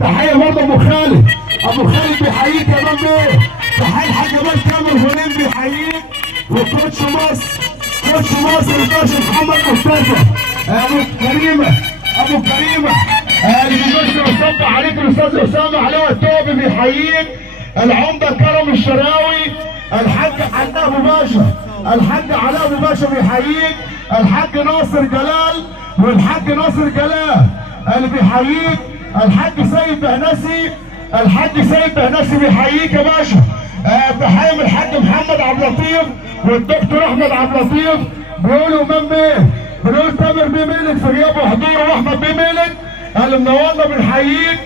تحيه برضه ابو خالد. ابو خالد بيحييك يا مان بيه. تحيه الحاج جمال كامل هونين بيحييك. وكوتش مصر، كوتش مصر الباشا محمد مصطفى. ابو كريمه، ابو كريمه اللي بيمثل ويصب عليك الاستاذ اسامه علي التوبي بيحييك. العمده كرم الشراوي، الحاج علاء ابو باشا، الحاج علاء ابو باشا بيحييك. الحاج ناصر جلال والحاج ناصر جلال اللي بيحييك. الحاج سيد بهنسي، الحاج سيد بهنسي بيحييك يا باشا. تحيه من الحاج محمد عبد اللطيف والدكتور احمد عبد اللطيف. بيقولوا من بيه، بنقول تامر بيه ميلك في غياب وحضوره واحمد بيه ميلك اللي منورنا بنحييك.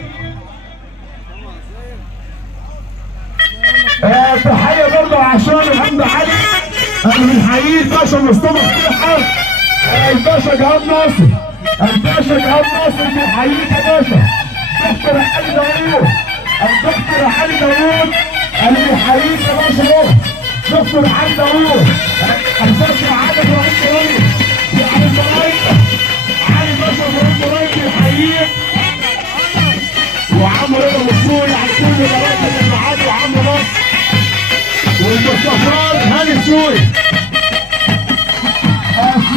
تحيه برضه عشان الحمد علي اللي بنحييك. باشا مصطفى فتحي، الباشا جهاد ناصر، الباشا جهاد ناصر بيحييك يا باشا. دكتور علي داوود، الدكتور علي داوود اللي بيحييك يا باشا اهو. دكتور علي داوود، الباشا علي ابراهيم قريب، علي الملايكه، علي باشا ابراهيم قريب بيحييك. وعمرو رضا مسؤول عن كل مراكز المعاد وعمرو مصر. والمستشار هاني سوري.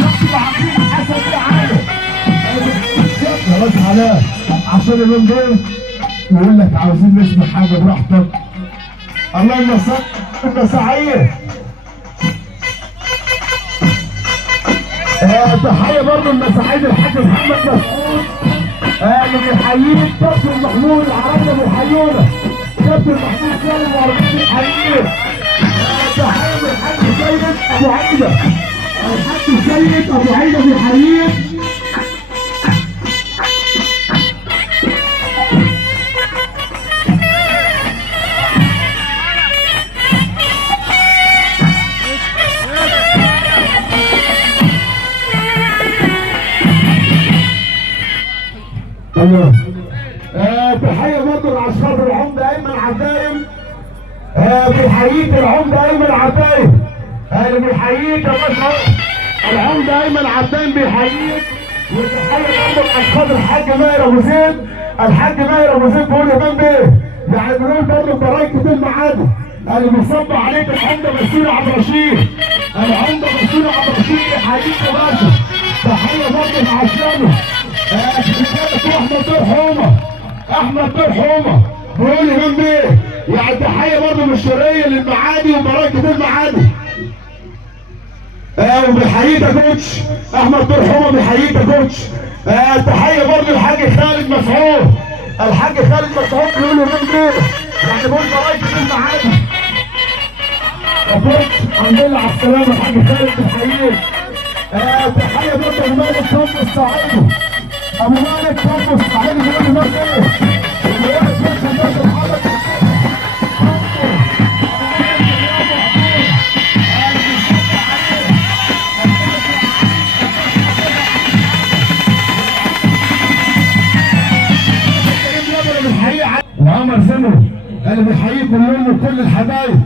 نفس العقيد حسن تعالى. يا بس حلال عشان اليوم ده يقول لك عاوزين نسمع حاجه براحتك. اللهم صل على سعيد. تحيه برضه لمساعيد الحاج محمد مسعود اللي بيحييك. كابتن محمود العرايده بيحيونا. كابتن محمود سالم واربعين بيحييك. تحيه من الحاج سيد ابو عيده، الحاج سيد ابو عيده بيحييك. ايوه. تحيه برضه لعسكر العمده ايمن عدايم. بيحييك العمده ايمن عدايم اللي بيحييك يا باشا. العمده ايمن عدايم بيحييك. وتحيه برضه لعسكر الحاج ماهر ابو زيد. الحاج ماهر ابو زيد بيقول امام بيه، يعني بنقول برضه برايكه المعادي اللي بيصب عليك. العمده مسؤول عبد الرشيد، العمده مسؤول عبد الرشيد بيحييك يا باشا. تحيه برضه لعسكره احمد طير حومه، احمد طير حومه بيقول امام بيه، يعني تحيه برضه من الشرقيه للمعادي وبراكه المعادي. وبيحييك يا كوتش احمد طير حومه بيحييك يا كوتش. تحيه برضه للحاج خالد مسعود، الحاج خالد مسعود بيقول امام بيه، يعني بيقول براكه المعادي. يا كوتش الحمد لله على السلامه الحاج خالد بيحييك. تحيه برضه لمالك كف الصعيدي، ابو مالك كف الصعيدي بيقول امام بيه. وعمر زمر اللي بيحييك كلهم وكل الحبايب.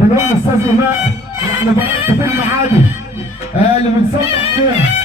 بنقول الاستاذ اماء احنا براءة المعادي اللي بنصبح فيها.